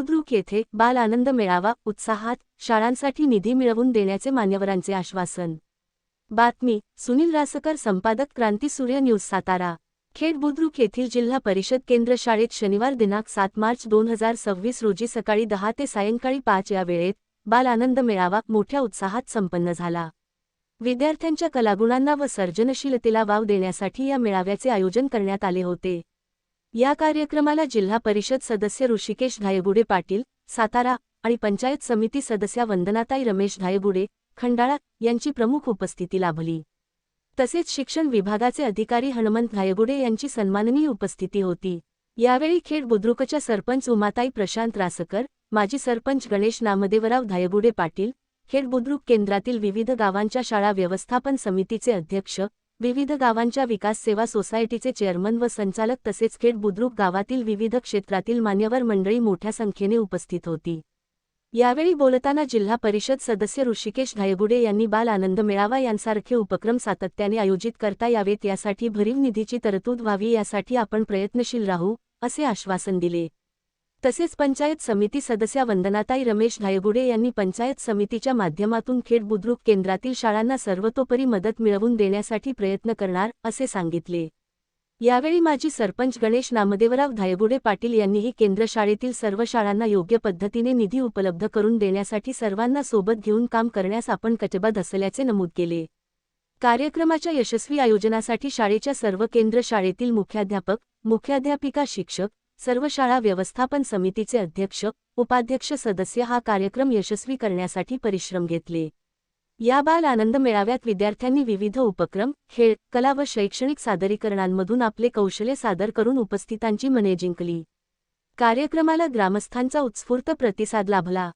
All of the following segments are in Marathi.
बुद्रुक येथे बाल आनंद मेळावा उत्साहात, शाळांसाठी निधी मिळवून देण्याचे मान्यवरांचे आश्वासन। बातमी सुनील रासकर, संपादक, क्रांतिसूर्य न्यूज, सातारा। खेड बुद्रुक येथील जिल्हा परिषद केंद्र शाळेत शनिवार दिनांक 7 मार्च 2026 रोजी सकाळी 10 ते सायंकाळी 5 या वेळेत बाल आनंद मेळावा मोठ्या उत्साहात संपन्न झाला। विद्यार्थ्यांच्या कलागुणांना व सर्जनशीलतेला वाव देण्यासाठी या मेळाव्याचे आयोजन करण्यात आले होते। या कार्यक्रमाला जिल्हा परिषद सदस्य ऋषिकेश धायगुडे पाटील, सातारा आणि पंचायत समिती सदस्या वंदनाताई रमेश धायगुडे, खंडाळा यांची प्रमुख उपस्थिती लाभली। तसेच शिक्षण विभागाचे अधिकारी हनुमंत धायगुडे यांची सन्माननीय उपस्थिती होती। यावेळी खेड बुद्रुकच्या सरपंच उमाताई प्रशांत रासकर, माजी सरपंच गणेश नामदेवराव धायगुडे पाटील, खेड बुद्रुक केंद्रातील विविध गावांच्या शाळा व्यवस्थापन समितीचे अध्यक्ष, विविध गावांच्या विकास सेवा सोसायटीचे चेअरमन व संचालक तसेच खेड बुद्रुक गावातील विविध क्षेत्रातील मान्यवर मंडळी मोठ्या संख्येने उपस्थित होती। यावेळी बोलताना जिल्हा परिषद सदस्य ऋषिकेश धायगुडे यांनी बाल आनंद मेळावा यांसारखे उपक्रम सातत्याने आयोजित करता यावेत, यासाठी भरीव निधीची तरतूद व्हावी, यासाठी आपण प्रयत्नशील राहू, असे आश्वासन दिले। तसेच पंचायत समिती सदस्या वंदनाताई रमेश धायगुडे यांनी पंचायत समितीच्या माध्यमातून खेड बुद्रुक केंद्रातील शाळांना सर्वतोपरी मदत मिळवून देण्यासाठी प्रयत्न करणार, असे सांगितले। यावेळी माजी सरपंच गणेश नामदेवराव धायगुडे पाटील यांनीही केंद्र शाळेतील सर्व शाळांना योग्य पद्धतीने निधी उपलब्ध करून देण्यासाठी सर्वांना सोबत घेऊन काम करण्यास आपण कटिबद्ध असल्याचे नमूद केले। कार्यक्रमाच्या यशस्वी आयोजनासाठी शाळेच्या सर्व केंद्र शाळेतील मुख्याध्यापक, मुख्याध्यापिका, शिक्षक, सर्व शाळा व्यवस्थापन समितीचे अध्यक्ष, उपाध्यक्ष, सदस्य हा कार्यक्रम यशस्वी करण्यासाठी परिश्रम घेतले। या बाल आनंद मेळाव्यात विद्यार्थ्यांनी विविध उपक्रम, खेळ, कला व शैक्षणिक सादरीकरणांमधून आपले कौशल्य सादर करून उपस्थितांची मने जिंकली। कार्यक्रमाला ग्रामस्थांचा उत्स्फूर्त प्रतिसाद लाभला।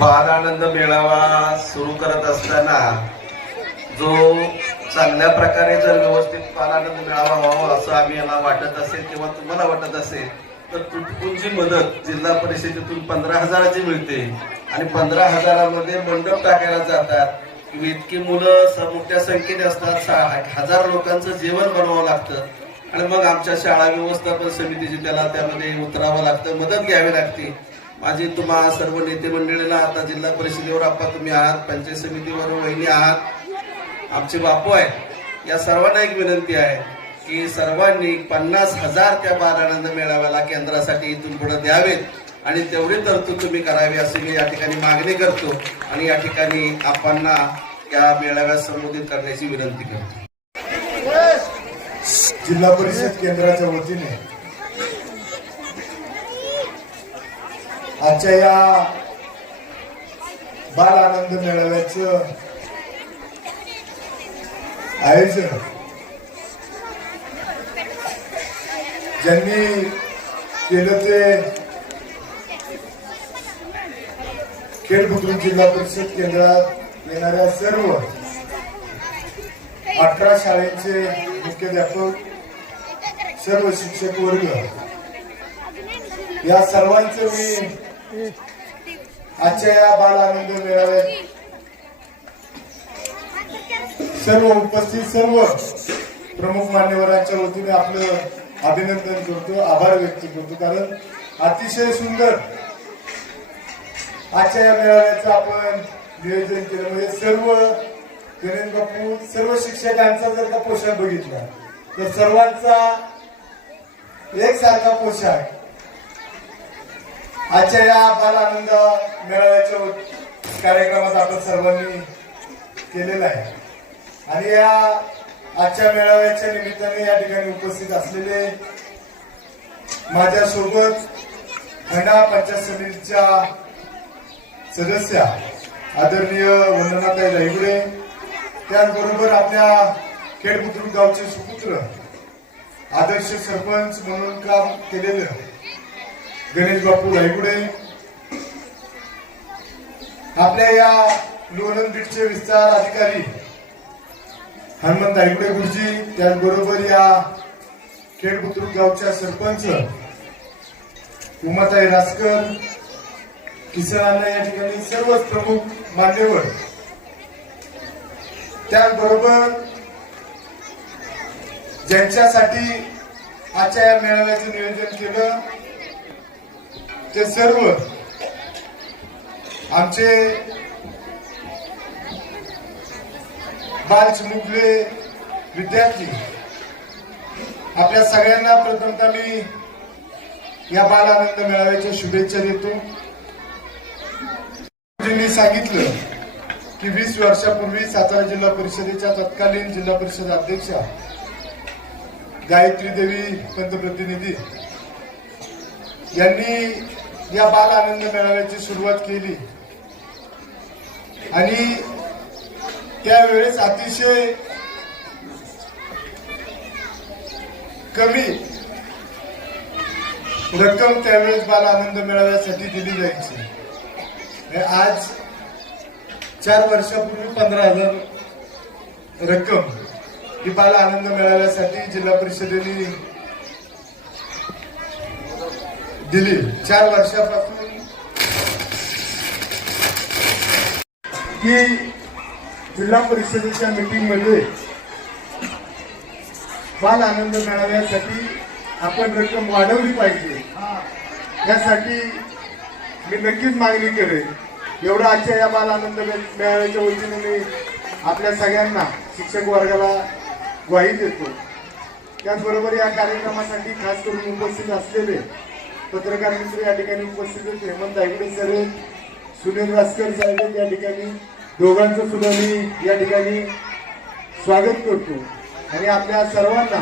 बाल आनंद मेळावा सुरू करत असताना जो चांगल्या प्रकारे जर व्यवस्थित बाल आनंद मेळावा व्हावा असं आम्ही याला वाटत असेल किंवा तुम्हाला वाटत असेल तर तुटपुंजी मदत जिल्हा परिषदेतून 15,000ची मिळते आणि 15,000मध्ये मंडप टाकायला जातात। इतकी मुलं मोठ्या संख्येने असतात, 1000 लोकांचं जेवण बनवावं लागतं आणि मग आमच्या शाळा व्यवस्थापन समितीची त्याला त्यामध्ये उतरावं लागतं, मदत घ्यावी लागते। माझी तुम्हा सर्व नेते मंडळीला आता जिल्हा परिषदेवर आपण तुम्ही आहात, पंचायत समितीवर वहिनी आहात, आमचे बापू आहेत, या सर्वांना एक विनंती आहे की सर्वांनी 50,000 त्या बाल आनंद मेळाव्याला केंद्रासाठी इथून पुढे द्यावेत आणि तेवढी तरतूद तुम्ही करावी अशी मी या ठिकाणी मागणी करतो आणि या ठिकाणी आपणना या मेळाव्यात संबोधित करण्याची विनंती करतो। जिल्हा परिषद केंद्राच्या वतीने आजच्या या बाल आनंद मेळाव्याचं आयोजन ज्यांनी केलं ते खेड बुद्रुक जिल्हा परिषद केंद्रात येणाऱ्या सर्व 18 शाळेचे मुख्याध्यापक, सर्व शिक्षक वर्ग, या सर्वांचं मी आजच्या या बाल आनंद मेळाव्यात सर्व उपस्थित सर्व प्रमुख मान्यवरांच्या वतीने आपलं अभिनंदन करतो, आभार व्यक्त करतो। कारण अतिशय सुंदर आजच्या या मेळाव्याचं आपण नियोजन केलं। म्हणजे सर्व गणेश बापू, सर्व शिक्षकांचा जर का पोशाख बघितला तर सर्वांचा एकसारखा पोशाख आजच्या या बाल आनंद मेळाव्याच्या कार्यक्रमात आपण सर्वांनी केलेला आहे। आणि या आजच्या मेळाव्याच्या निमित्ताने या ठिकाणी उपस्थित असलेले माझ्यासोबत खंडा पंचायत समितीच्या सदस्या आदरणीय वंदनाताई रायगुडे, त्याचबरोबर आपल्या खेड बुद्रुक गावचे सुपुत्र, आदर्श सरपंच म्हणून काम केलेले गणेश बापू रायगुडे, आपल्या या लोणंद बीटचे विस्तार अधिकारी हनुमंत रायगुडे गुरुजी, त्याचबरोबर या खेड बुद्रुक गावच्या सरपंच उमाताई रासकर, किसनांना, या ठिकाणी सर्वच प्रमुख मान्यवर, त्याचबरोबर ज्यांच्यासाठी आजच्या या मेळाव्याचं नियोजन केलं ते सर्व आमचे बाल चिमुकले विद्यार्थी, आपल्या सगळ्यांना प्रथमतः मी या बाल आनंद मेळाव्याच्या शुभेच्छा देतो। त्यांनी सांगितलं की 20 वर्षापूर्वी सातारा जिल्हा परिषदेच्या तत्कालीन जिल्हा परिषद अध्यक्षा गायत्री देवी पंतप्रतिनिधी यांनी या बाल आनंद मेळाव्याची सुरुवात केली आणि त्यावेळेस अतिशय कमी रक्कम त्यावेळेस बाल आनंद मेळाव्यासाठी दिली जायची। आज 4 वर्षापूर्वी 15,000 रक्कम ही बाल आनंद मेळाव्यासाठी जिल्हा परिषदेने दिली। 4 वर्षापासून की जिल्हा परिषदेच्या मीटिंग मध्ये बाल आनंद मेळाव्यासाठी आपण रक्कम वाढवली पाहिजे, यासाठी मी नक्कीच मागणी करेन। एवढं आजच्या या बाल आनंद मेळाव्याच्या वतीने मी आपल्या सगळ्यांना शिक्षक वर्गाला ग्वाही देतो। त्याचबरोबर या कार्यक्रमासाठी खास करून उपस्थित असलेले पत्रकार मित्र या ठिकाणी उपस्थित आहेत, हेमंत रायगुडे सर, सुनील रासकर साहेब या ठिकाणी, दोघांचं सुद्धा मी या ठिकाणी स्वागत करतो आणि आपल्या सर्वांना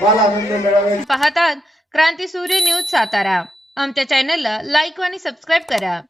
बाल आनंद मेळाव्या पाहतात क्रांती सूर्य न्यूज सातारा। आमच्या चॅनलला लाईक आणि सबस्क्राईब करा।